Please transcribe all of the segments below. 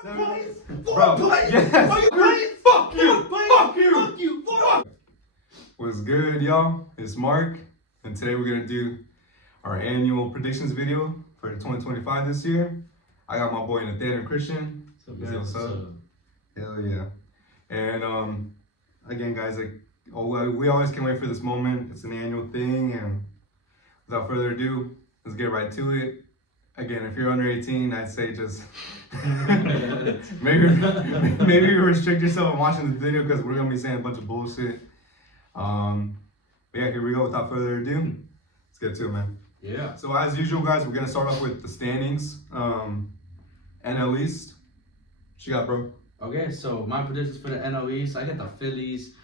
Four plays. Yes. Are you playing? Fuck you. Fuck you. Fuck you. What's good, y'all? It's Mark, and today we're gonna do our annual predictions video for 2025 this year. I got my boy Nathaniel Christian. What's up? Hell yeah! And again, guys, we always can't wait for this moment. It's an annual thing, and without further ado, let's get right to it. Again, if you're under 18, I'd say just maybe restrict yourself from watching this video because we're gonna be saying a bunch of bullshit. But yeah, here we go. Without further ado, let's get to it, man. Yeah. So as usual, guys, we're gonna start off with the standings. NL East. What you got, bro? Okay, so my predictions for the NL East, I got the Phillies.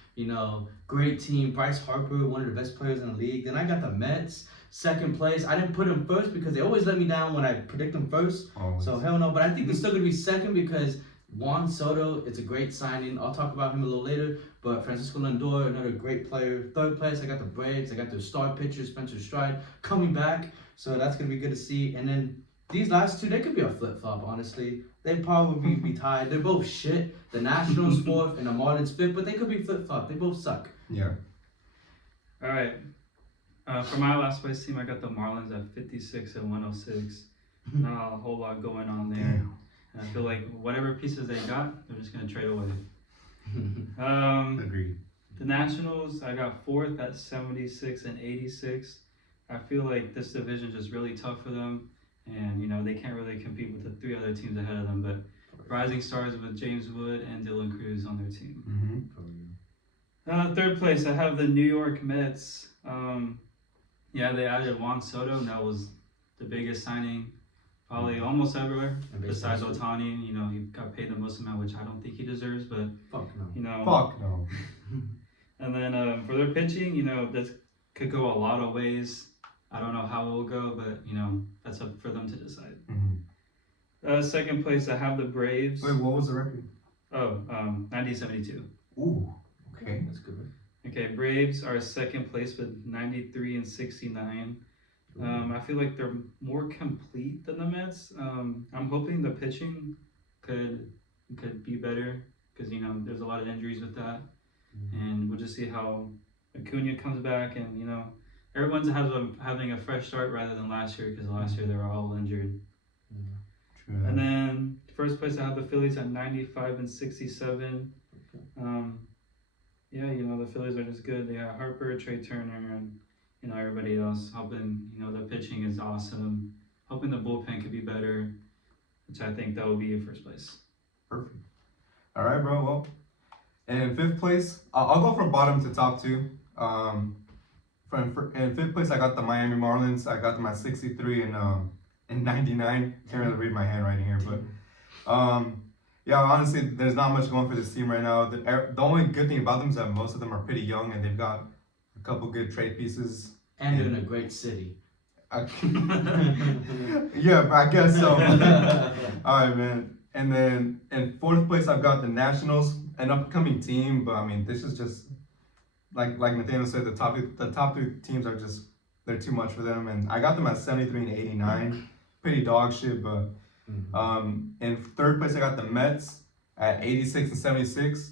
Great team. Bryce Harper, one of the best players in the league. Then I got the Mets, second place. I didn't put them first because they always let me down when I predict them first. Always. So hell no. But I think they're still gonna be second because Juan Soto, it's a great signing. I'll talk about him a little later. But Francisco Lindor, another great player. Third place, I got the Braves. I got their star pitcher, Spencer Strider, coming back. So that's going to be good to see. And then these last two, they could be a flip-flop, honestly. They'd probably be tied. They're both shit. The Nationals fourth and the Marlins fifth, but they could be flip-flop. They both suck. Yeah. All right. For my last place team, I got the Marlins at 56 and 106. Not a whole lot going on there. Damn. And I feel like whatever pieces they got, they're just going to trade away. Agreed. The Nationals, I got fourth at 76 and 86. I feel like this division is just really tough for them. And, they can't really compete with the three other teams ahead of them. But rising stars with James Wood and Dylan Cruz on their team. Third place, I have the New York Mets. They added Juan Soto, and that was the biggest signing probably almost everywhere. Besides Ohtani, he got paid the most amount, which I don't think he deserves, but Fuck no. Fuck no. And then for their pitching, this could go a lot of ways. I don't know how it will go, but that's up for them to decide. Second place, I have the Braves. Wait, what was the record? 1972. Ooh, okay. That's good. Okay, Braves are second place with 93 and 69. I feel like they're more complete than the Mets. I'm hoping the pitching could be better because there's a lot of injuries with that, and we'll just see how Acuna comes back, and everyone's having a fresh start rather than last year because last year they were all injured. True. And then first place I have the Phillies at 95 and 67. The Phillies are just good. They have Harper, Trey Turner, and everybody else helping. The pitching is awesome. Hoping the bullpen could be better, which I think that will be in first place. Perfect. All right, bro. Well, and in fifth place, I'll go from bottom to top two. In fifth place, I got the Miami Marlins. I got them at 63 and 99. Can't really read my handwriting here, but honestly, there's not much going for this team right now. The only good thing about them is that most of them are pretty young, and they've got a couple good trade pieces. And in a great city. Yeah, I guess so. All right, man. And then in fourth place, I've got the Nationals, an upcoming team. But I mean, this is just like Nathaniel said, the top two teams are just they're too much for them. And I got them at 73 and 89, pretty dog shit. But in third place, I got the Mets at 86 and 76.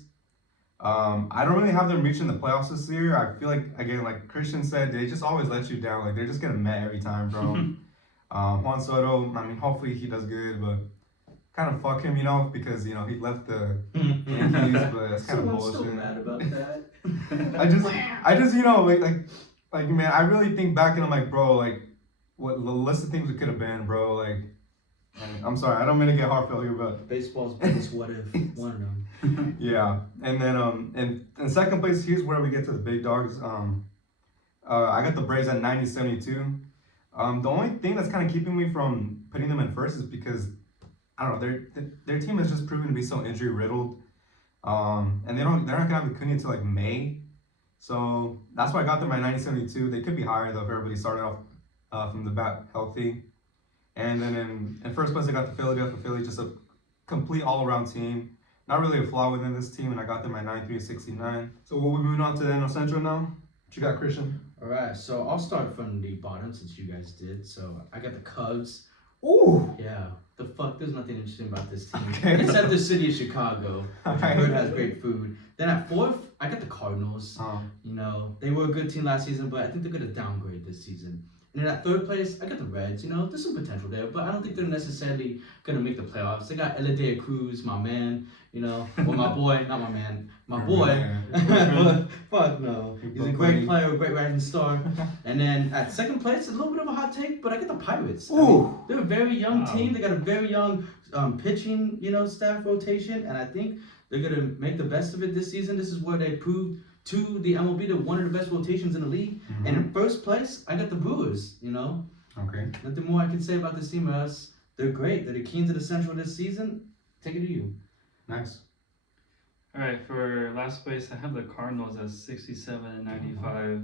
I don't really have them reaching the playoffs this year. I feel like, again, like Christian said, they just always let you down. Like, they're just getting met every time, bro. Juan Soto, I mean, hopefully he does good, but kind of fuck him, because, he left the Yankees, but that's kind of bullshit. I'm so mad about that. I just, like, man, I really think back and I'm like, bro, like, what the list of things it could have been, bro, like, I'm sorry, I don't mean to get heartfelt here, but baseball's biggest what if, one of them. Yeah, and then in second place, here's where we get to the big dogs. I got the Braves at 90-72. The only thing that's kind of keeping me from putting them in first is because I don't know, their team has just proven to be so injury riddled, and they're not gonna have Acuna until like May, so that's why I got them at 90-72. They could be higher though if everybody started off from the bat healthy. And then in first place, I got the Philadelphia Phillies, just a complete all-around team. Not really a flaw within this team, and I got them at 93-69. So we'll be moving on to the NL Central now. What you got, Christian? All right, so I'll start from the bottom since you guys did. So I got the Cubs. Ooh. Yeah, the fuck? There's nothing interesting about this team. Okay. Except the city of Chicago, which I Alright. heard has great food. Then at 4th, I got the Cardinals. Oh, You know, they were a good team last season, but I think they're gonna downgrade this season. And then at 3rd place, I got the Reds. You know, there's some potential there, but I don't think they're necessarily gonna make the playoffs. They got Eladea Cruz, my man. You know, or my boy, not my man, my boy. Fuck no, he's a great player, a great rising star. And then at 2nd place, a little bit of a hot take, but I got the Pirates. I mean, Ooh. they're a very young Wow. team. They got a very young pitching, you know, staff rotation, and I think they're gonna make the best of it this season. This is where they proved to the MLB they're one of the best rotations in the league. And in 1st place, I got the Brewers. You know, Okay. nothing more I can say about this team else. They're great. They're the Kings of the Central this season. Take it to you. Nice. All right, for last place, I have the Cardinals at 67 and 95.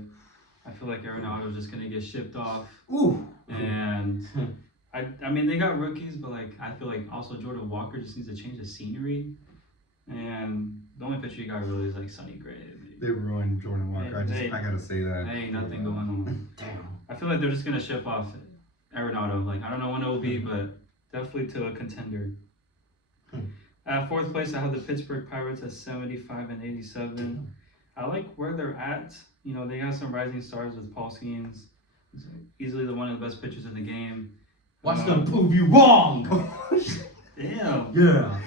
I feel like Arenado's just gonna get shipped off, Ooh. and I mean they got rookies, but like I feel like also Jordan Walker just needs to change the scenery, and the only pitcher you got really is like Sonny Gray. They ruined Jordan Walker. They- I gotta say that. There ain't nothing going on. Damn. I feel like they're just gonna ship off Arenado. Like I don't know when it will be, but definitely to a contender. At 4th place, I have the Pittsburgh Pirates at 75 and 87. I like where they're at. You know, they have some rising stars with Paul Skeens. He's easily one of the best pitchers in the game. Watch them prove you wrong. Damn. Yeah,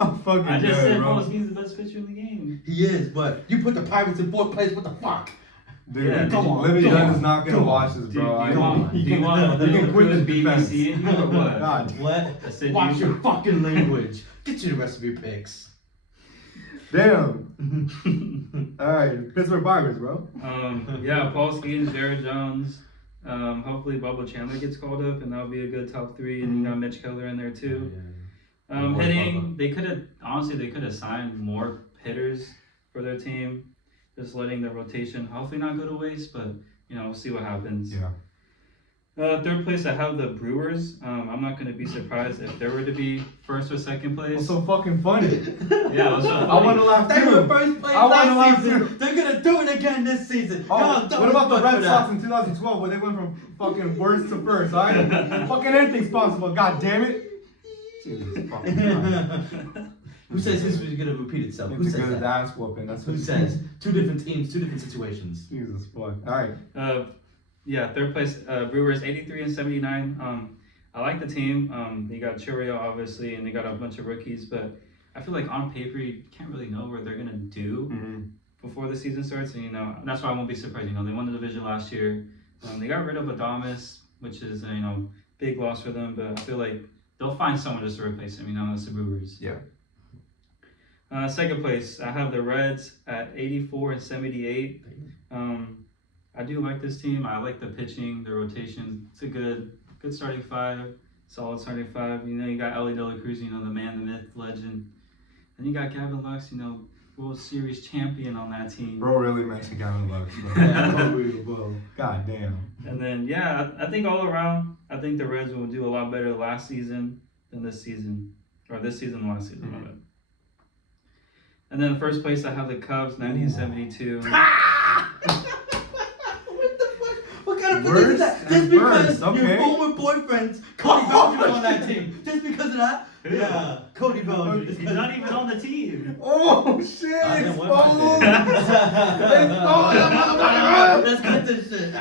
I'm fucking I just dead, said bro. Paul Skeens is the best pitcher in the game. he is. But you put the Pirates in 4th place. What the fuck? Dude, Yeah, come on, Living come Gun on, is not gonna come watch on. this, Dude, bro. do you want You you want can Little quit the Cruz defense. BBC in you or what? God, What? I said Watch you- your fucking language. Get you the rest of your picks. damn. All right, Pittsburgh Pirates, bro. Yeah, Paul Skeens, Jared Jones. Hopefully Bubba Chandler gets called up, and that'll be a good top 3. And you got Mitch Keller in there too. Boy, Hitting, they could have signed more hitters for their team, just letting the rotation hopefully not go to waste, but you know, we'll see what happens. Yeah. 3rd place, I have the Brewers. I'm not gonna be surprised if there were to be 1st or 2nd place. What's so fucking funny? Yeah, it was so I funny. want to laugh They were too. first place I wanna last laugh season. too. They're gonna do it again this season. Oh, Y'all dumb what as about the fuck Red for Sox that. in 2012 where they went from fucking worst to first, alright? Fucking anything's possible, god damn it. Jesus fucking Christ. Who says history is gonna repeat itself? Who It's a says good that? ass whooping, that's Who what says? 2 different teams, 2 different situations. Jesus fuck. Alright. Yeah, 3rd place, Brewers 83 and 79. I like the team. They got Churio obviously, and they got a bunch of rookies, but I feel like on paper you can't really know what they're gonna do before the season starts, and you know that's why I won't be surprised. You know, they won the division last year. They got rid of Adames, which is you know big loss for them, but I feel like they'll find someone just to replace him. You know, it's the Brewers. Yeah. 2nd place, I have the Reds at 84 and 78. I do like this team. I like the pitching, the rotation. It's a good starting 5, solid starting 5. You know, you got Ellie De La Cruz, you know, the man, the myth, legend. And you got Gavin Lux, you know, World Series champion on that team. Bro really mentioned Gavin Lux, bro. Yeah, for real, bro. God damn. And then, yeah, I think all around, I think the Reds will do a lot better last season than this season. Or this season than last season, my bad. And then 1st place, I have the Cubs, 90 and 72. What the fuck? What kind of Worst prediction is that? Just and because first, okay. your former boyfriend's Cody Bellinger on that team. Just because of that? Who? Yeah, Cody Bellinger. Just He's not even on the team. Oh shit! I didn't Exposed! want Exposed, Let's cut this shit.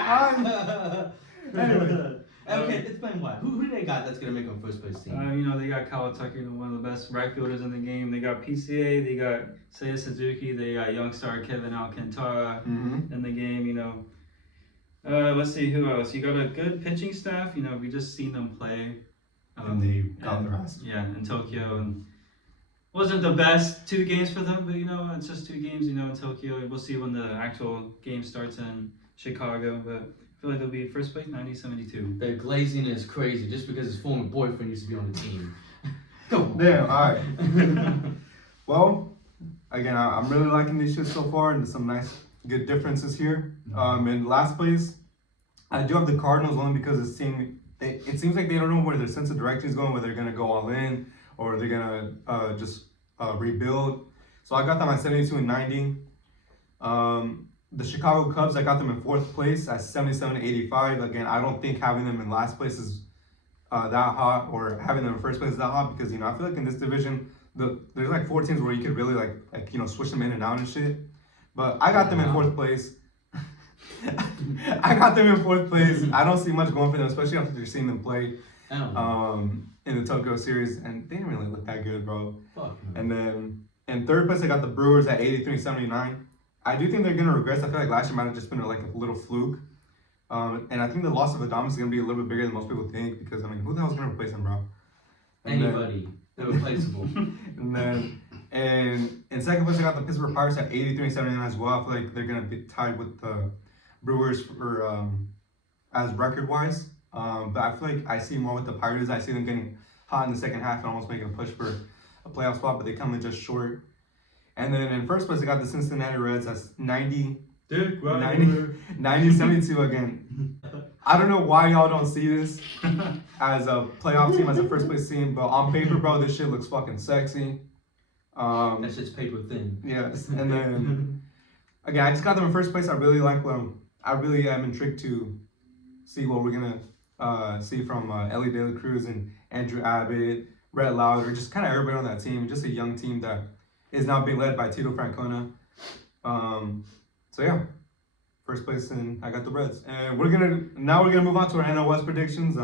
Anyway. Okay, explain why. Who do they got that's gonna make them first place team? You know, they got Kyle Tucker, one of the best right fielders in the game. They got PCA, they got Seiya Suzuki, they got young star Kevin Alcantara in the game, you know. Let's see, who else? You got a good pitching staff, you know, we just seen them play. And they got their ass. Yeah, in Tokyo. And wasn't the best 2 games for them, but you know, it's just 2 games, you know, in Tokyo. We'll see when the actual game starts in Chicago, but I feel like they'll be first place 90-72. Their glazing is crazy just because his former boyfriend used to be on the team. Come on. Damn, alright. Well, again, I'm really liking these shit so far, and there's some nice, good differences here. In last place, I do have the Cardinals only because it seems like they don't know where their sense of direction is going, whether they're gonna go all in or they're gonna just rebuild. So I got them at 72 and 90. The Chicago Cubs, I got them in 4th place at 77 and 85. Again, I don't think having them in last place is that hot or having them in first place that hot because I feel like in this division there's like 4 teams where you could really like switch them in and out and shit. But I got them in 4th place. I got them in 4th place. I don't see much going for them, especially after seeing them play in the Tokyo series, and they didn't really look that good, bro. Fuck. And then in 3rd place, I got the Brewers at 83-79. I do think they're gonna regress. I feel like last year might have just been like a little fluke. And I think the loss of Adames is gonna be a little bit bigger than most people think because who the hell's gonna replace him, bro? Anybody. They're replaceable. And then in 2nd place, I got the Pittsburgh Pirates at 83-79 as well. I feel like they're gonna be tied with the Brewers for as record wise. But I feel like I see more with the Pirates. I see them getting hot in the second half and almost making a push for a playoff spot, but they come in just short. And then in 1st place, I got the Cincinnati Reds at 90-72 again. I don't know why y'all don't see this as a playoff team, as a 1st place team, but on paper, bro, this shit looks fucking sexy. That shit's paper thin. Yes, and then again, I just got them in 1st place. I really like them. I really am intrigued to see what we're gonna see from Ellie De La Cruz and Andrew Abbott, Rhett Lauder, just kind of everybody on that team. Just a young team that is now being led by Tito Francona. So yeah, 1st place, and I got the Reds. And we're gonna move on to our NL West predictions.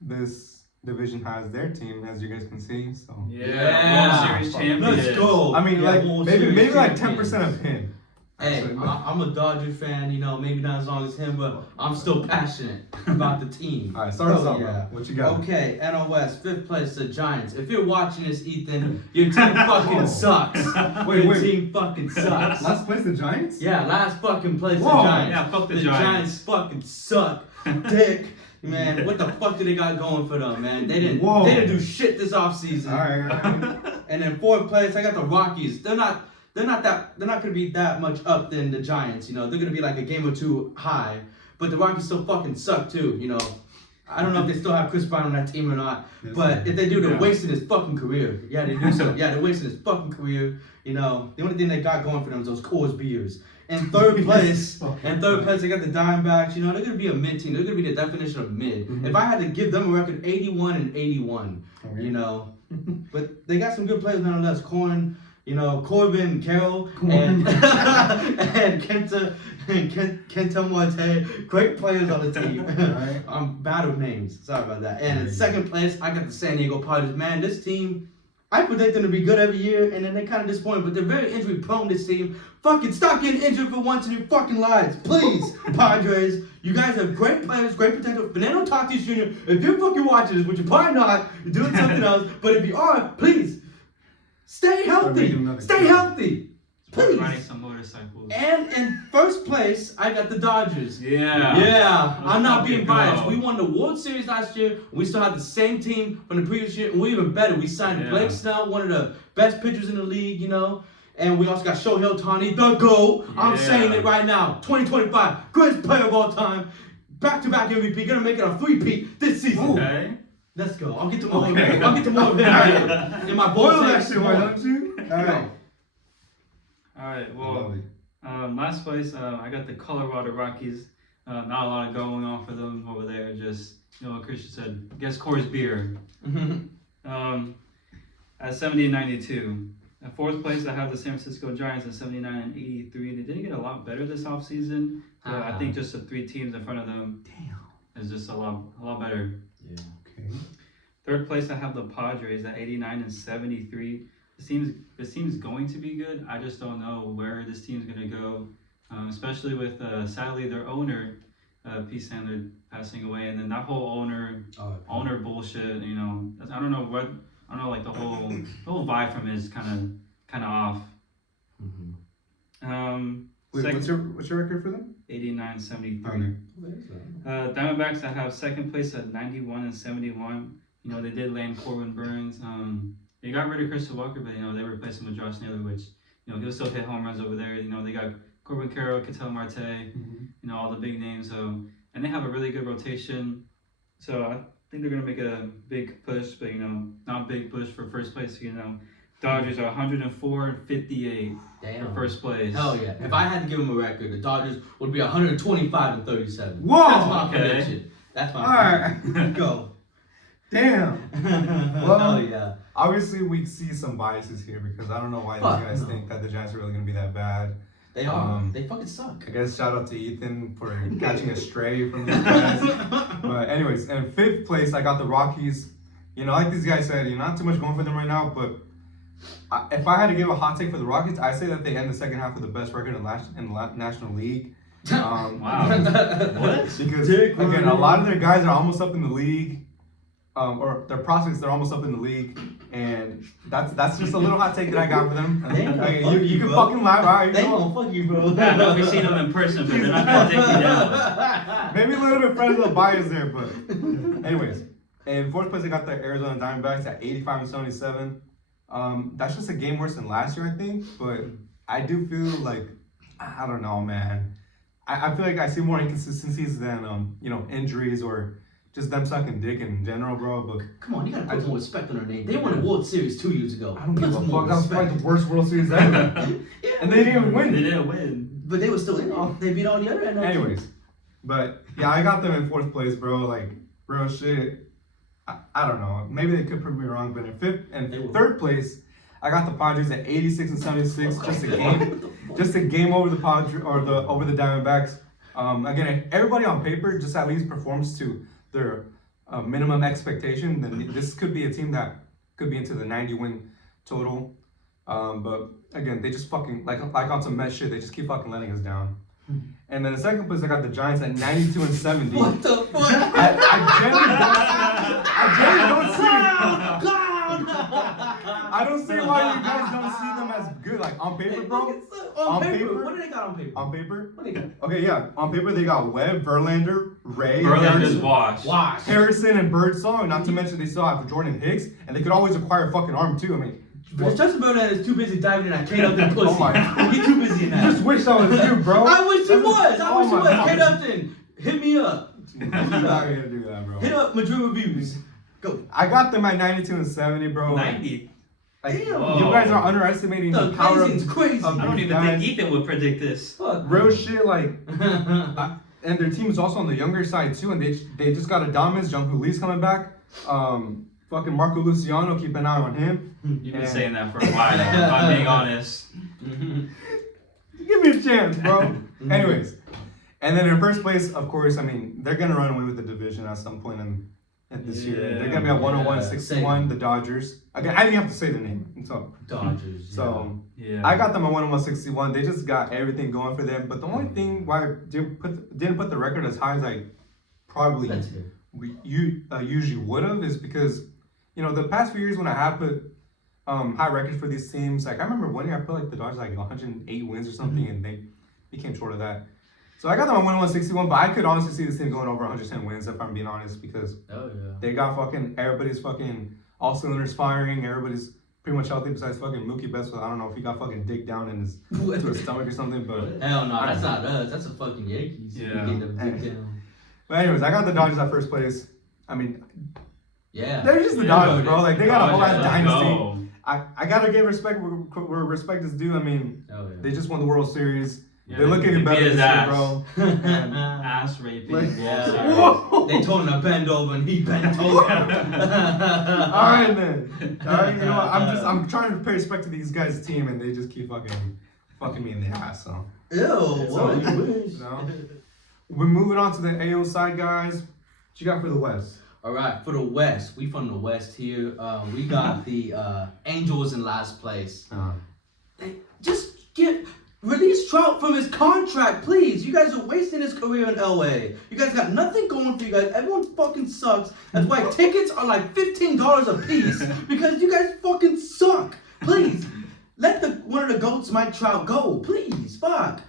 This division has their team, as you guys can see. So World Series champions. Let's go. I mean, like World maybe Series like champions. 10% of him. Hey, Actually, I'm a Dodger fan, maybe not as long as him, but I'm still passionate about the team. All right, start us Oh, off. yeah. Bro. What you got? Okay, NL West, 5th place, the Giants. If you're watching this, Ethan, your team fucking sucks. Your team fucking sucks. Last place, the Giants? Yeah, last fucking place, the Whoa. Giants. Yeah, fuck the Giants Giants. fucking suck. Dick. Man, what the fuck do they got going for them, man? They didn't do shit this offseason. All right. And in 4th place, I got the Rockies. They're not gonna be that much up than the Giants, They're gonna be like a game or 2 high. But the Rockies still fucking suck too, I don't know if they still have Chris Brown on that team or not. Yes, but if they do, they're Yeah. wasting his fucking career. Yeah, they do so. Yeah, they're wasting his fucking career. The only thing they got going for them is those Coors beers. In 3rd place, I got the Diamondbacks. They're gonna be a mid team. They're gonna be the definition of mid. Mhm. If I had to give them a record, 81-81. Okay. But they got some good players nonetheless. Corbin Carroll, Corbin. and Kenta Marte, great players on the team. Alright. I'm bad with names. Sorry about that. And in 2nd place, I got the San Diego Padres. Man, this team, I predict them to be good every year, and then they kind of disappoint, but they're very injury prone, this team. Fucking stop getting injured for once in your fucking lives. Please, Padres. You guys have great players, great potential. Fernando Tatis Jr., if you're fucking watching this, which you're probably not, you're doing something else, but if you are, please, stay healthy. Stay healthy. Please. Riding some motorcycles. And in 1st place, I got the Dodgers. Yeah. Yeah, I'm not fucking being biased. go. We won the World Series last year. We still had the same team from the previous year, and we're even better. We signed Yeah. Blake Snell, one of the best pitchers in the league, And we also got Shohei Ohtani, the GOAT. I'm Yeah. saying it right now. 2025, greatest player of all time. Back-to-back MVP. Gonna make it a 3-peat this season. Okay. Let's go. I'll get to more Okay. of him. I'll get to more of him in my bold Boil that takes. shit, why don't you? Alright. Alright, well, last place, I got the Colorado Rockies. Not a lot going on for them over there. Just, what Christian said, guess Coors beer. At 70-92. At 4th place, I have the San Francisco Giants at 79-83. They did get a lot better this offseason. I think just the 3 teams in front of them is just a lot better. Yeah. Okay. 3rd place, I have the Padres at 89-73. This team's going to be good. I just don't know where this team's going to go, especially with sadly their owner, Pete Sandler, passing away, and then that whole owner bullshit. I don't know what. I don't know, like the whole vibe from it is kind of off. Wait, what's your record for them? 89-73. Okay. Diamondbacks, I have 2nd place at 91-71. They did land Corbin Burns. They got rid of Christian Walker, but they replaced him with Josh Naylor, which he'll still hit home runs over there. They got Corbin Carroll, Ketel Marte, all the big names. So, and they have a really good rotation. So I think they're gonna make a big push, but not a big push for 1st place. Dodgers are 104-58 for 1st place. Hell yeah. If I had to give them a record, the Dodgers would be 125-37. Whoa! That's my Okay. prediction. That's my Alright. prediction. Go. Damn. Hell yeah. Obviously, we see some biases here because I don't know why these Fuck guys no. think that the Giants are really gonna be that bad. They are. Um, They fucking suck. I guess shout out to Ethan for catching a stray from these guys. But anyways, in fifth place, I got the Rockies. You know, like these guys said, you know, not too much going for them right now. But if I had to give a hot take for the Rockies, I say that they end the second half with the best record in the National League. Wow. What? Because Dick again, Ryan. a lot of their guys are almost up in the league, or their prospects they're almost up in the league, and that's just a little hot take that I got for them. They ain't gonna Okay, fuck you can bro. fucking laugh, alright? They gonna fuck you, bro. Yeah, no, we've seen them in person, but they're not gonna take me down. Maybe a little bit friends with the bias there, but anyways. In fourth place, I got the Arizona Diamondbacks at 85-77. That's just a game worse than last year, I think. But I do feel like I don't know, man. I feel like I see more inconsistencies than injuries or just them sucking dick in general, bro. But Come on, you gotta put more respect on their name. They won a World Series 2 years ago. I don't Put give a some fuck. more That was probably respect. the worst World Series ever, Yeah, and they didn't even They win. didn't win. but they were still in it. They beat all the other NL teams. Anyways, but yeah, I got them in fourth place, bro. Like real shit. I don't know. Maybe they could prove me wrong, but in They and will. third place, I got the Padres at 86-76. Just a What game, the fuck? just a game over the Padres or over the Diamondbacks. Again, if everybody on paper just at least performs to their minimum expectation, then this could be a team that could be into the 90-win total. But again, they just fucking like on some mess shit. They just keep fucking letting us down. And then the second place, I got the Giants at 92-70. What the fuck? I generally don't see. Clown! I don't see why you guys don't see them as good. Like on paper, bro. On paper. What do they got on paper? On paper. What do they got? Okay, yeah. On paper, they got Webb, Verlander, Ray, Verlander's Harrison, washed. Harrison, and Birdsong. Not to mention they still have Jordan Hicks, and they could always acquire a fucking arm too. I mean, Justin Verlander is too busy diving in that Kate Upton pussy. Oh my. He's too busy in you that. just wish that was you, bro. I wish he was. I Oh wish he my was. God. Kate Upton, hit me up. You're not gonna do that, bro. Hit up Madrid Reviews. Go. I got them at 92-70, bro. 90. Like, Damn. you guys are underestimating the The power crazy's crazy. of I don't even think Ethan would predict this. Fuck. real shit. Like, and their team is also on the younger side too, and they just got a dominance. Jung Hoo Lee's coming back. Fucking Marco Luciano, keep an eye on him. You've been Yeah. saying that for a while, if I'm being honest. Give me a chance, bro. Anyways, and then in first place, of course, I mean they're gonna run away with the division at some point in this year. They're gonna be at 101-61, the Dodgers. Again, I didn't have to say the name. So Dodgers. so Yeah. I got them at 101-61. They just got everything going for them. But the only thing why I didn't put the record as high as I probably Let's hear. usually would have is because the past few years when I have put high records for these teams, like I remember one year I put like the Dodgers like 108 wins or something, and they came short of that. So I got them at 101-61, but I could honestly see this team going over 110 wins if I'm being honest, because Oh yeah. they got everybody's fucking all cylinders firing. Everybody's pretty much healthy besides fucking Mookie Betts. I don't know if he got fucking dick down in to his stomach or something, but Hell no, that's not us. That's a fucking Yankees. Yeah. We get them dick down. anyways, I got the Dodgers at first place. I mean, Yeah. they're just the Yeah, Dodgers, bro. Like they got a whole ass Dodgers, dynasty. go. I gotta give respect where respect is due. I mean, Oh yeah. they just won the World Series. Yeah, They're looking they better beat this his year, ass. bro. Ass raping. Like- Yeah. Whoa! They told him to bend over and he bent over. All right then. All right, you know what? I'm trying to pay respect to these guys' team, and they just keep fucking me in the ass. So Ew, what? So- You wish. No. We're moving on to the AO side, guys. What you got for the West? All right, for the West, we from the West here. We got the Angels in last place. Just release Trout from his contract, please. You guys are wasting his career in LA. You guys got nothing going for you guys. Everyone fucking sucks. That's why tickets are like $15 a piece because you guys fucking suck. Please, let one of the goats, Mike Trout, go. Please, fuck.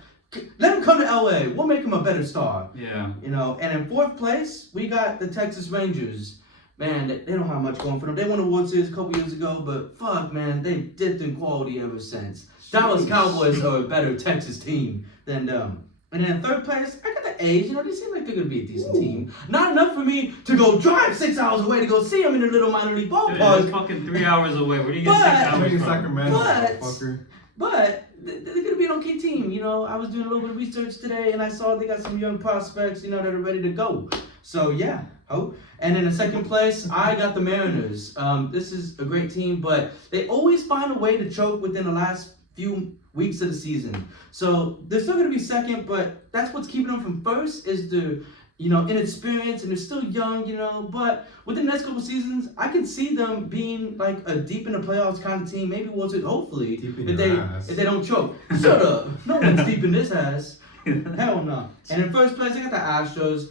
Let him come to LA. We'll make him a better star. Yeah. And in fourth place, we got the Texas Rangers. Man, they don't have much going for them. They won a World Series a couple years ago, but fuck, man, they've dipped in quality ever since. Dallas Cowboys are a better Texas team than them. And then in third place, I got the A's. They seem like they're going to be a decent team. Not enough for me to go drive 6 hours away to go see them in a little minor league Dude, it's ballpark. fucking 3 hours away. Where do you get But- 6 hours in from? Sacramento, But- motherfucker. But they're going to be an okay team. I was doing a little bit of research today, and I saw they got some young prospects, that are ready to go. So, yeah. Oh, and in the second place, I got the Mariners. This is a great team, but they always find a way to choke within the last few weeks of the season. So they're still going to be second, but that's what's keeping them from first is the inexperience, and they're still young, But within the next couple seasons, I can see them being like a deep in the playoffs kind of team. Maybe hopefully, if they don't choke. Shut up! No one's deep in this ass. Hell no. And in first place, I got the Astros.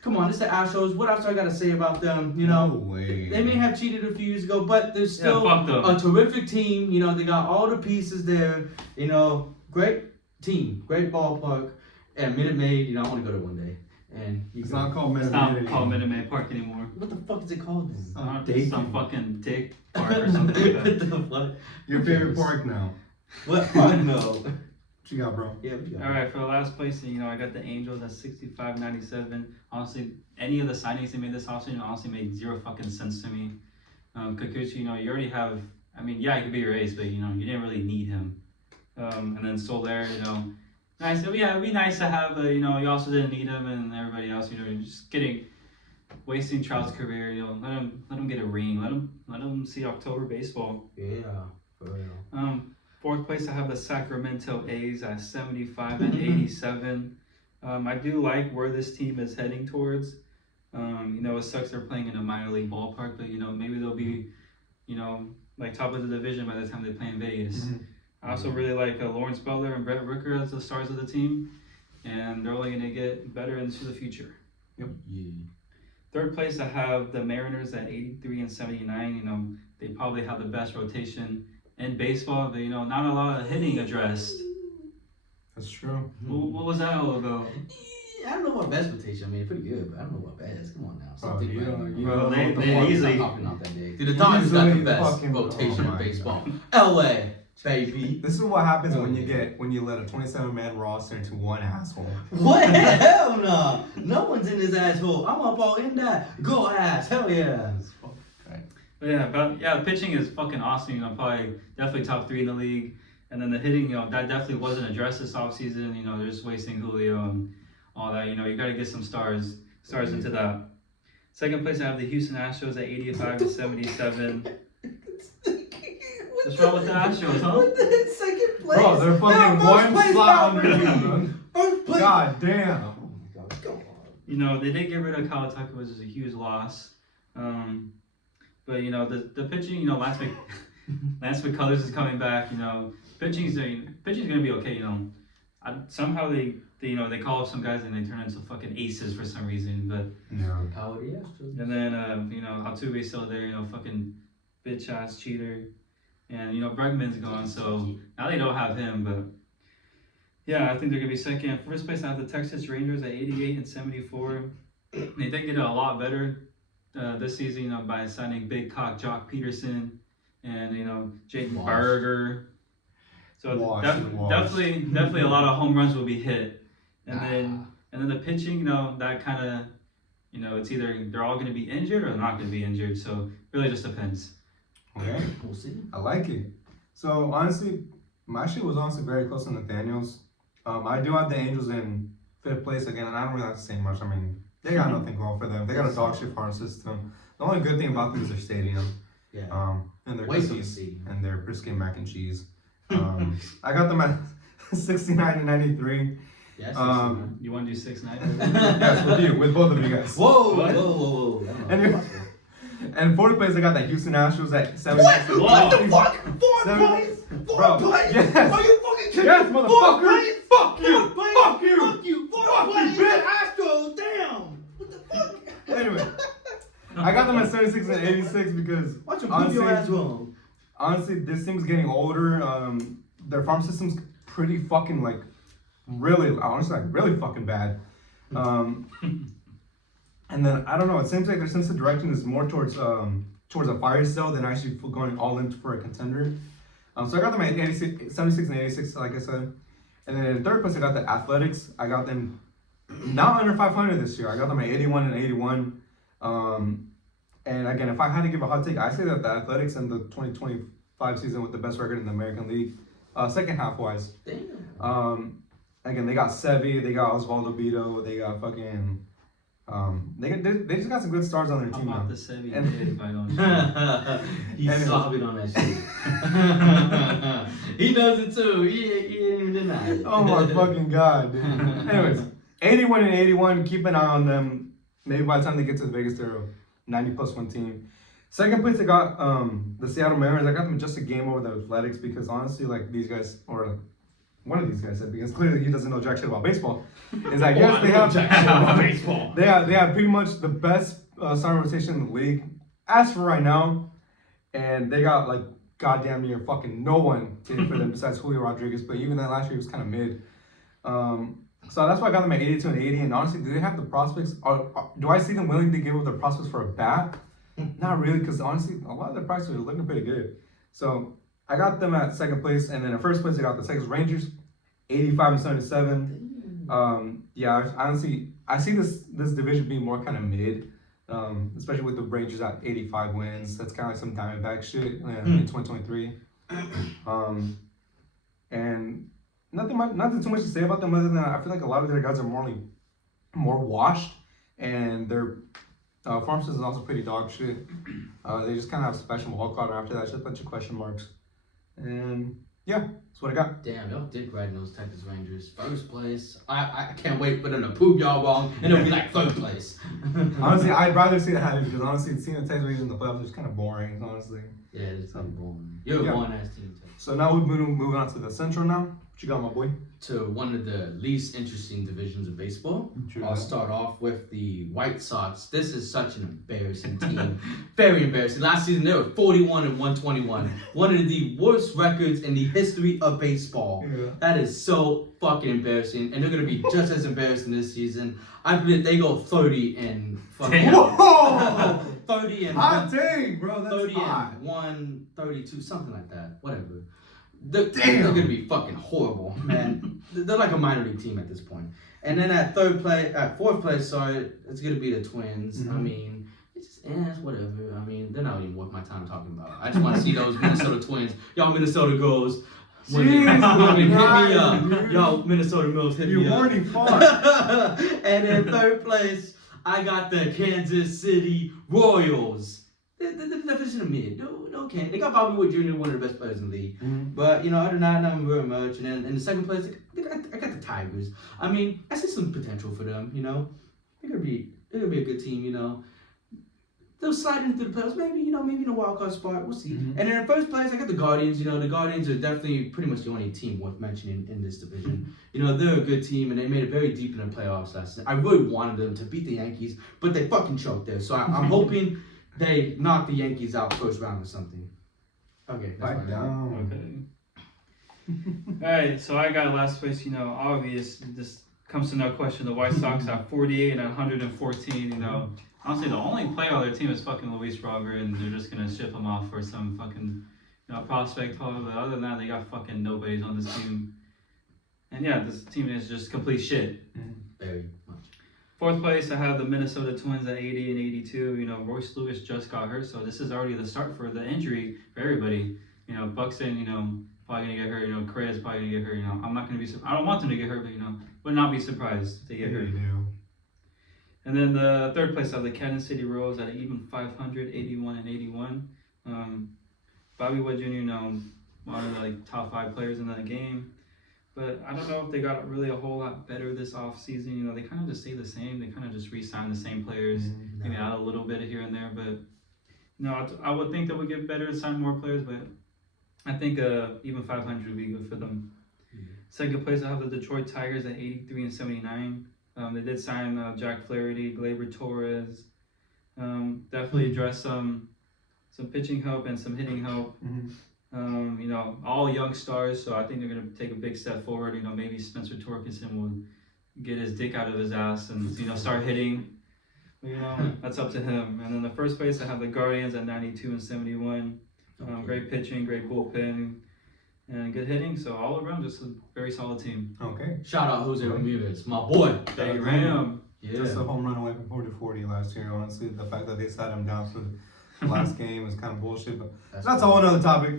Come on, it's the Astros. What else do I got to say about them? No way. They may have cheated a few years ago, but they're still fuck them. a terrific team. They got all the pieces there. Great team, great ballpark, and Minute Maid. I want to go there one day. And It's not called Minute It's Maid. not called Minute Maid Park anymore. What the fuck is it called then? Some fucking dick park or something like that. What the fuck? Your favorite park now. What? Oh, no. What you got, bro? Yeah, what you got? All right, for the last place, I got the Angels at 65.97. Honestly, any of the signings they made this offseason honestly made zero fucking sense to me. Kikuchi, you already have. I mean, yeah, he could be your ace, but you didn't really need him. And then Soler, nice. Yeah, it'd be nice to have, but you also didn't need him, and everybody else, just wasting Trout's career. Let him get a ring. Let him see October baseball. Yeah, for real. Fourth place, I have the Sacramento A's at 75.87. I do like where this team is heading towards. It sucks they're playing in a minor league ballpark, but maybe they'll be, like top of the division by the time they play in Vegas. Mm-hmm. I also really like Lawrence Butler and Brett Rooker as the stars of the team, and they're only going to get better into the future. Yep. Yeah. Third place, I have the Mariners at 83.79. They probably have the best rotation in baseball, but not a lot of hitting addressed. That's true. What was that all about? I don't know what best rotation. I mean, pretty good, but I don't know what best. Come on now. Bro, Something you right. don't Bro, know what the they fuck- easily- Stop hopping out that day. Dude, the Dodgers got the best rotation in baseball. LA, baby. This is what happens when you let a 27-man roster into one asshole. What? Hell no. No one's in this asshole. I'm up all in that. Go ass. Hell yeah. But the pitching is fucking awesome. Probably definitely top 3 in the league. And then the hitting, that definitely wasn't addressed this offseason. They're just wasting Julio and all that. You got to get some stars into that. Second place, I have the Houston Astros at 85.77. What's wrong with the Astros, huh? Second place. Bro, they're fucking one slot under you, man. First place. God damn. Oh my God, come on. They did get rid of Kyle Tucker, which is a huge loss. But the pitching, Lance McCullers is coming back. Pitching's gonna be okay. Somehow they call up some guys and they turn into fucking aces for some reason. But Yeah. Power of the Astros. and then Altuve's still there. Fucking bitch ass cheater. And Bregman's gone, so now they don't have him. But yeah, I think they're gonna be second. First place, I have the Texas Rangers at 88.74. They did get a lot better this season, by signing Big Cock Jock Peterson and Jake Wash. Berger. So Wash. definitely a lot of home runs will be hit. And then the pitching, that kind of it's either they're all going to be injured or they're not going to be injured. So it really just depends. Okay. We'll see. I like it. So honestly, my shit was honestly very close to Nathaniel's. I do have the Angels in 5th place again, and I don't really have to say much. I mean, they got nothing going for them. They got a dog shit farm system. The only good thing about them is their stadium. Yeah. And their Waste of a cookies stadium. and their brisket mac and cheese. I got them at 69.93. Yeah, You want to do 6-9? Yes, with both of you guys. whoa, What? whoa. Anyway. And 4th place, I got the Houston Astros at 76. What the fuck? Fourth Seven- place? Bro, Fourth place? yes. Are you fucking kidding Yes, me? motherfucker. Fourth place? Fuck you. Fourth place? Fuck you. Fuck you. Fourth Fuck you, place? bitch. Astros, damn. What the fuck? Anyway, I got them at 76 and 86 because Watch them prove your ass wrong. honestly, this team's getting older. Their farm system's pretty fucking really fucking bad. And then I don't know. It seems like their sense of direction is more towards a fire sale than actually going all in for a contender. So I got them at 76 and 86, like I said. And then in 3rd place, I got the Athletics. I got them not under 500 this year. I got them at 81 and 81. And again, if I had to give a hot take, I say that the Athletics in the 2025 season with the best record in the American League, second half wise. Damn. Again, they got Sevy, they got Osvaldo Bido, they got fucking They just got some good stars on their I'm team off now. the Sevi And- if I don't. He's Anyways. sobbing on that shit. He knows it too. He ain't even deny it. Oh my fucking god, dude. Anyways, 81 and 81. Keep an eye on them. Maybe by the time they get to the Vegas, they're a 90+1 team. Second place, I got the Seattle Mariners. I got them just a game over the Athletics because honestly, like these guys, or one of these guys said, because clearly he doesn't know jack shit about baseball. Is I guess they have jack shit about baseball. They have pretty much the best starting rotation in the league as for right now, and they got like goddamn near fucking no one hitting for them besides Julio Rodriguez. But even that last year he was kind of mid. So that's why I got them at 82 and 80. And honestly, do they have the prospects? Do I see them willing to give up their prospects for a bat? Not really, because honestly, a lot of their prospects are looking pretty good. So I got them at second place, and then in first place I got the Texas Rangers, 85 and 77. Yeah, honestly, I see this division being more kind of mid, especially with the Rangers at 85 wins. That's kind of like some Diamondback shit in 2023. And nothing too much to say about them other than I feel like a lot of their guys are more washed, and their farm system is also pretty dog shit. They just kind of have special wild card after that, just a bunch of question marks. And yeah, that's what I got. Damn, y'all did right in those Texas Rangers. First place. I can't wait for them to prove y'all wrong, and it'll be like third place. Honestly, I'd rather see that happen because honestly, seeing the Texas Rangers in the playoffs is kind of boring, honestly. Yeah, it's kind of boring. You're Yeah. a boring-ass team, Texas. So now we're moving on to the Central now. What you got, my boy? To one of the least interesting divisions of baseball. I'll start off with the White Sox. This is such an embarrassing team. Very embarrassing. Last season they were 41 and 121. One of the worst records in the history of baseball. Yeah. That is so fucking embarrassing. And they're gonna be just as embarrassing this season. I believe they go 30 and fucking Whoa! 30 and Hot take, bro. That's 30 hot. and 132, something like that. Whatever. They're gonna be fucking horrible, man. They're like a minor league team at this point. And then at fourth place, sorry, it's gonna be the Twins. Mhm. I mean, it's just it's whatever. I mean, they're not even worth my time talking about. I just want to see those Minnesota Twins. Y'all Minnesota girls. Hit me up. dude. Y'all Minnesota Mills, hit You me up. horny fuck. And in third place, I got the Kansas City Royals. The definition of mid. No, okay. They got Bobby Wood Jr., one of the best players in the league. Mhm. But, you know, other than that, not very much. And then in the second place, I got the Tigers. I mean, I see some potential for them, you know. They're gonna be a good team, you know. They'll slide into the playoffs, maybe in a wild card spot. We'll see. Mhm. And then in first place, I got the Guardians. You know, the Guardians are definitely pretty much the only team worth mentioning in this division. You know, they're a good team, and they made it very deep in the playoffs last season. I really wanted them to beat the Yankees, but they fucking choked there. So I'm hoping they knock the Yankees out first round or something. Okay, that's Pipe fine. down. Okay. Alright, so I got last place, obvious. This comes to no question. The White Sox have 48 and 114, Honestly, the only player on their team is fucking Luis Robert, and they're just gonna ship him off for some fucking, prospect haul. But other than that, they got fucking nobodies on this team. And yeah, this team is just complete shit. Very much. Fourth place, I have the Minnesota Twins at 80 and 82. Royce Lewis just got hurt, so this is already the start for the injury for everybody. Buxton, probably gonna get hurt. Correa's probably gonna get hurt. I'm not gonna be. I don't want them to get hurt, but would not be surprised if they get hurt. And then the third place, I have the Kansas City Royals at even 500, 81 and 81. Bobby Wood Jr., one of the top 5 players in that game. But I don't know if they got really a whole lot better this offseason. They kind of just stay the same. They kind of just re-sign the same players, maybe add a little bit here and there. But I would think that would get better, sign more players. But I think even 500 would be good for them. Second place, I have the Detroit Tigers at 83 and 79. They did sign Jack Flaherty, Gleyber Torres. Definitely address some pitching help and some hitting help. All young stars, so I think they're going to take a big step forward. Maybe Spencer Torkelson will get his dick out of his ass and, start hitting. But, that's up to him. And then the first place, I have the Guardians at 92 and 71. Great pitching, great bullpen, and good hitting. So all around, just a very solid team. Okay. Shout out Jose Ramirez, my boy. Thank you, Ram. Yeah. Just a home run away from 40 last year. Honestly, the fact that they sat him down for the last game is kind of bullshit. But that's a whole other topic.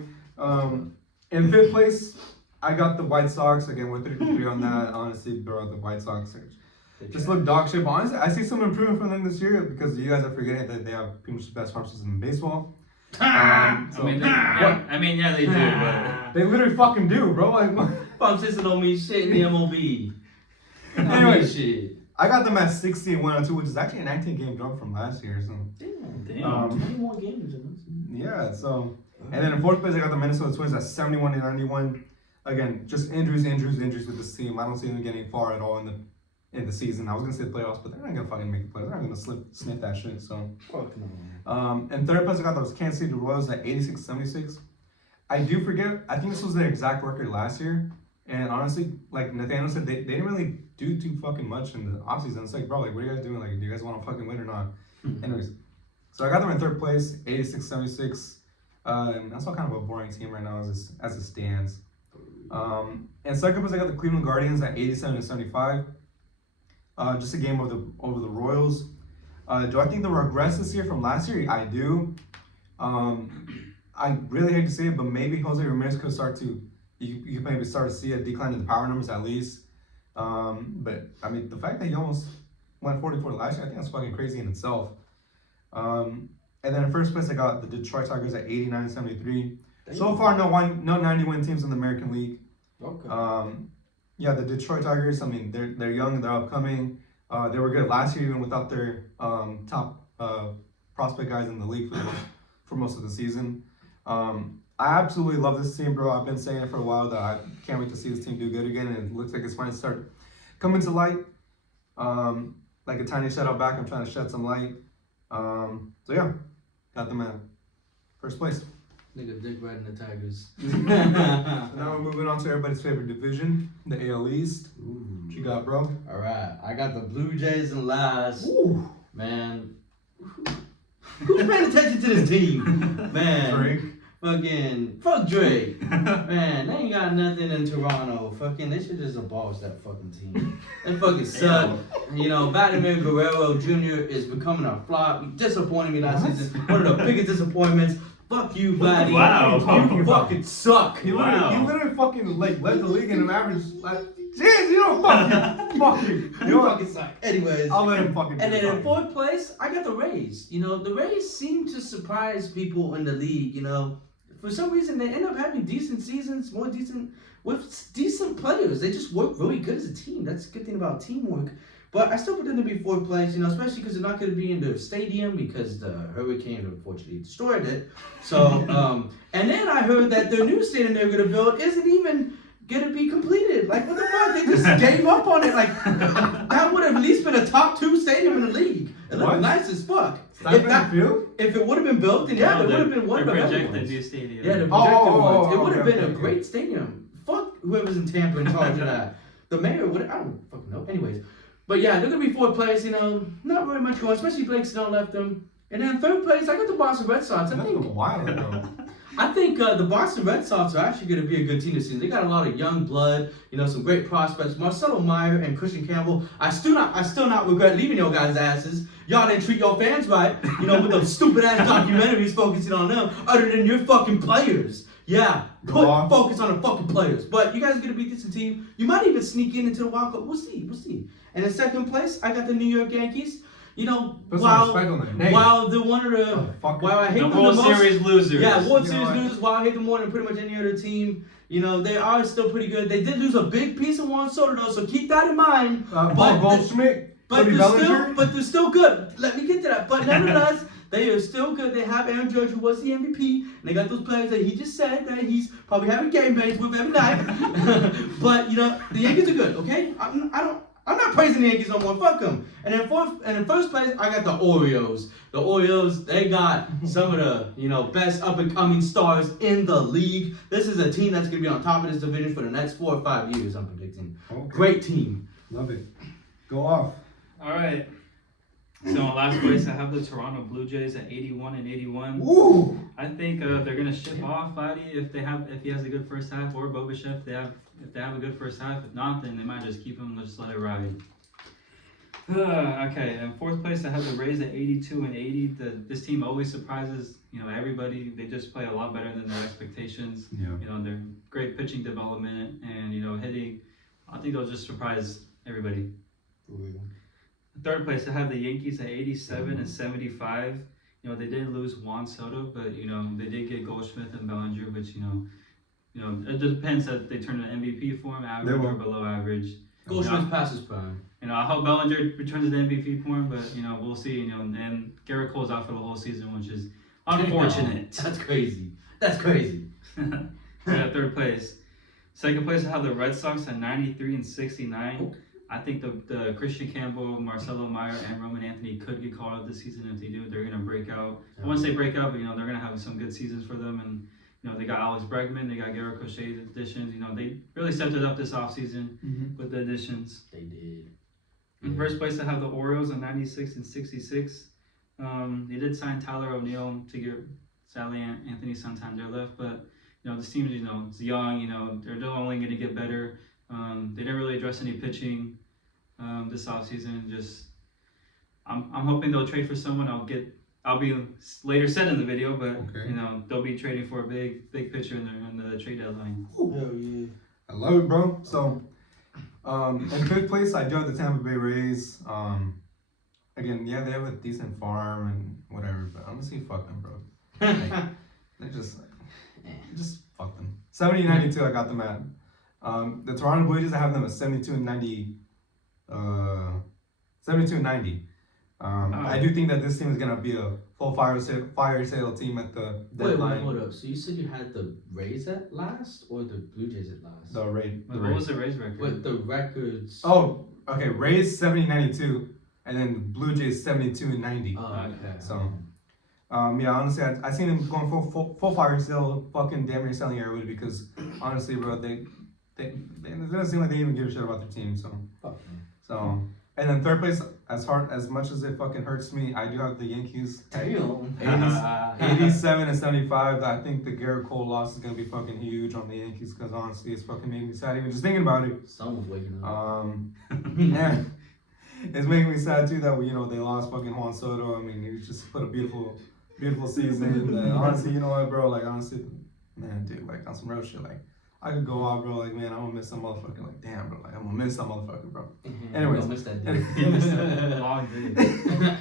In fifth place, I got the White Sox. Again, we're 3-3 on that. Honestly, bro, the White Sox are just look dog shit. But honestly, I see some improvement from them this year because you guys are forgetting that they have pretty much the best farm system in baseball. So, I mean, yeah, they do, but they literally fucking do, bro. Like, what? Farm system don't mean shit in the MLB. Anyway, shit. I got them at 60 and 102, which is actually a 19-game drop from last year. So Damn. 20 more games. yeah. So and then in fourth place, I got the Minnesota Twins at 71 and 91. Again, just injuries with this team. I don't see them getting far at all in the season. I was gonna say the playoffs, but they're not gonna fucking make the playoffs. They're not gonna sniff that shit. So. Fuck no. And third place, I got those Kansas City Royals at 86-76. I do forget. I think this was their exact record last year. And honestly, like Nathaniel said, they didn't really do too fucking much in the offseason. It's like, bro, like, what are you guys doing? Like, do you guys want to fucking win or not? Anyways, so I got them in third place, 86-76. And that's all kind of a boring team right now as it stands. And second place, I got the Cleveland Guardians at 87-75. Just a game over the Royals. Do I think they'll regress this year from last year? I do. I really hate to say it, but maybe Jose Ramirez could start to. You could maybe start to see a decline in the power numbers at least. But I mean, the fact that he almost went 44 last year, I think that's fucking crazy in itself. And then in first place, I got the Detroit Tigers at 89-73. So far, no 90-win teams in the American League. Okay. Yeah, the Detroit Tigers. I mean, they're young, they're upcoming. They were good last year, even without their top prospect guys in the league for most of the season. I absolutely love this team, bro. I've been saying it for a while that I can't wait to see this team do good again, and it looks like it's finally start coming to light. Like a tiny shadow back, I'm trying to shed some light. So yeah, got them at first place. Nigga dick riding the Tigers. So now we're moving on to everybody's favorite division, the AL East. Ooh. What you got, bro? All right, I got the Blue Jays in last. Ooh. Man, who's paying attention to this team? Man, Drake. Fucking fuck Drake. Man, they ain't got nothing in Toronto. Fucking, they should just abolish that fucking team. They fucking suck. You know, Vladimir Guerrero Jr. is becoming a flop. He disappointed me last season. One of the biggest disappointments. Fuck you, Vladdy. Wow. You fucking suck. You literally fucking like led the league in an average. Like, jeez, you don't fuck you. You fucking suck. Anyways. I'll let him fucking. And then in fourth place, I got the Rays. You know, the Rays seem to surprise people in the league. You know, for some reason they end up having decent seasons, with decent players. They just work really good as a team. That's a good thing about teamwork. But I still put them to be fourth place, you know, especially because they're not going to be in the stadium because the hurricane unfortunately destroyed it. So, and then I heard that their new stadium they're going to build isn't even going to be completed. Like, what the fuck? They just gave up on it. Like, that would have at least been a top 2 stadium in the league. It looked nice as fuck. If it would have been built, then yeah, it would have been one of the better ones. New stadium. Yeah, the projected ones. It would have been a great stadium. Fuck whoever's in Tampa in charge of that. The mayor would have, I don't fucking know. Anyways. But yeah, they're going to be fourth place, you know, not very much going, especially Blake Snell left them. And then third place, I got the Boston Red Sox. That's a while ago. I think the Boston Red Sox are actually going to be a good team this season. They got a lot of young blood, you know, some great prospects. Marcelo Meyer and Christian Campbell. I still not regret leaving your guys' asses. Y'all didn't treat your fans right, you know, with those stupid ass documentaries focusing on them, other than your fucking players. Yeah, focus on the fucking players. But you guys are gonna beat this team. You might even sneak into the wild card. We'll see. And in second place, I got the New York Yankees. You know, while they're one of the, while I hate them the most, Series losers. Yeah, World Series losers. While I hate them more than pretty much any other team, you know, they are still pretty good. They did lose a big piece of Juan Soto though, so keep that in mind. But they're still good. Let me get to that. But nevertheless, they are still good. They have Aaron Judge, who was the MVP, and they got those players that he just said that he's probably having game days with every night. But you know, the Yankees are good. Okay, I'm not praising the Yankees no more. Fuck them. And in first place, I got the Orioles. The Orioles, they got some of the, you know, best up and coming stars in the league. This is a team that's gonna be on top of this division for the next 4 or 5 years. I'm predicting. Okay. Great team. Love it. Go off. All right. So in last place, I have the Toronto Blue Jays at 81 and 81. Woo! I think they're gonna ship off Vladdy if he has a good first half, or Bobashev if they have a good first half. If not, then they might just keep him, just let it ride. Okay, in fourth place, I have the Rays at 82 and 80. This team always surprises, you know, everybody. They just play a lot better than their expectations. Yeah. You know, they're great pitching development and, you know, hitting. I think they'll just surprise everybody. For real. Third place, I have the Yankees at 87 and 75. You know, they did lose Juan Soto, but you know they did get Goldschmidt and Bellinger, which you know it depends that they turn an MVP form, average or below average. Goldschmidt's past his prime. You know, I hope Bellinger returns to the MVP form, but you know we'll see. You know, and Garrett Cole's out for the whole season, which is unfortunate. That's crazy. That's crazy. Yeah, third place. Second place, I have the Red Sox at 93 and 69. I think the Christian Campbell, Marcelo Meyer, and Roman Anthony could get called up this season. If they do, they're gonna break out. I wouldn't say break out, but you know they're gonna have some good seasons for them. And you know they got Alex Bregman, they got Garrett Crochet additions. You know they really stepped it up this offseason with the additions. They did. In first place, I have the Orioles at 96 and 66. They did sign Tyler O'Neill to get sadly Anthony Santander left, but you know this team, you know, it's young. You know they're only gonna get better. They didn't really address any pitching this offseason. Just I'm hoping they'll trade for someone. I'll be later said in the video, but you know they'll be trading for a big pitcher in the trade deadline. Hell yeah. I love it, bro. So, in fifth place, I do have the Tampa Bay Rays. Again, yeah, they have a decent farm and whatever, but honestly, fuck them, bro. Like, they're just fuck them. 70-92, I got them at. The Toronto Blue Jays, I have them at 72 and 90. 72 and 90. I do think that this team is gonna be a full fire sale team at the deadline. Wait, hold up. So you said you had the Rays at last or the Blue Jays at last? The Rays. What was the Rays record? Wait, the records. Oh, okay. Rays 70-92, and then the Blue Jays 72 and 90. Oh, okay. So, yeah, honestly, I seen them going full fire sale, fucking damn near selling everybody because honestly, bro, they it doesn't seem like they even give a shit about their team. So, and then third place, as much as it fucking hurts me, I do have the Yankees. Damn. 87 and 75. I think the Garrett Cole loss is gonna be fucking huge on the Yankees because honestly, it's fucking making me sad even just thinking about it. Someone's waking up. Yeah, it's making me sad too that they lost fucking Juan Soto. I mean, he just put a beautiful season. Honestly, you know what, bro? Like honestly, man, dude, like on some real shit, like. I could go out, bro, like, man, I'm gonna miss some motherfucker. Like, damn, bro, like, I'm gonna miss some motherfucker, bro. Anyways. Don't miss that day. Long day.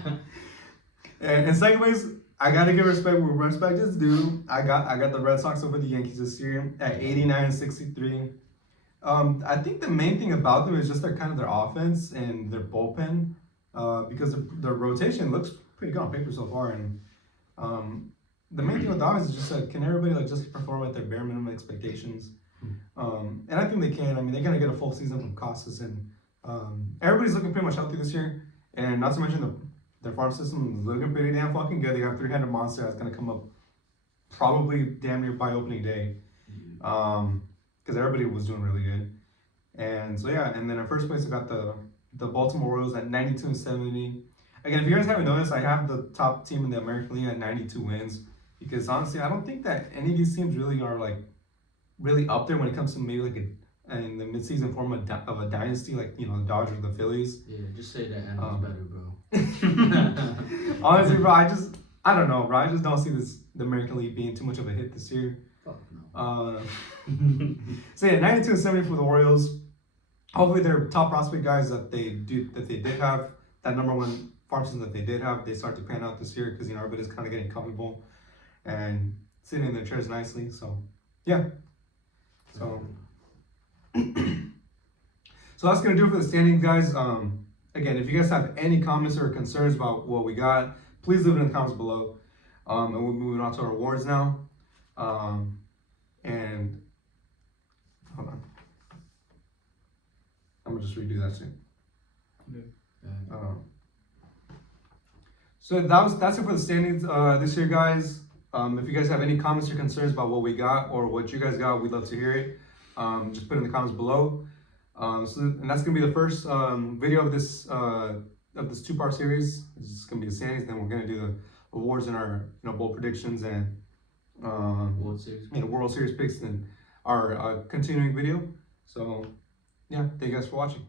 And in second place, I gotta give respect where respect is due. I got the Red Sox over the Yankees this year at 89 and 63. I think the main thing about them is just their offense and their bullpen, because their rotation looks pretty good on paper so far. And the main thing with the offense is just like, can everybody just perform at their bare minimum expectations? And I think they can. I mean, they're gonna get a full season from Casas, and everybody's looking pretty much healthy this year. And not to mention their farm system is looking pretty damn fucking good. They got a 3-handed monster that's gonna come up probably damn near by opening day, because everybody was doing really good. And so yeah, and then in first place I got the Baltimore Orioles at 92 and 70. Again, if you guys haven't noticed, I have the top team in the American League at 92 wins, because honestly, I don't think that any of these teams really are like really up there when it comes to maybe like in the midseason form of a dynasty, like the Dodgers or the Phillies. Yeah, just say that animal's better, bro. Honestly, bro, I don't know, bro. I just don't see the American League being too much of a hit this year. Fuck no. So yeah, 92 and 70 for the Orioles. Hopefully, their top prospect guys that they did have, that number one farm system that they did have, they start to pan out this year, because everybody's kind of getting comfortable and sitting in their chairs nicely. So yeah. So that's gonna do it for the standings, guys. Again, if you guys have any comments or concerns about what we got, please leave it in the comments below. And we're moving on to our awards now. And hold on, I'm gonna just redo that soon. So that's it for the standings this year, guys. If you guys have any comments or concerns about what we got or what you guys got, we'd love to hear it. Just put it in the comments below. And that's gonna be the first video of this two-part series. It's gonna be the standings, then we're gonna do the awards and our bold predictions and World Series picks and our continuing video. So yeah, thank you guys for watching.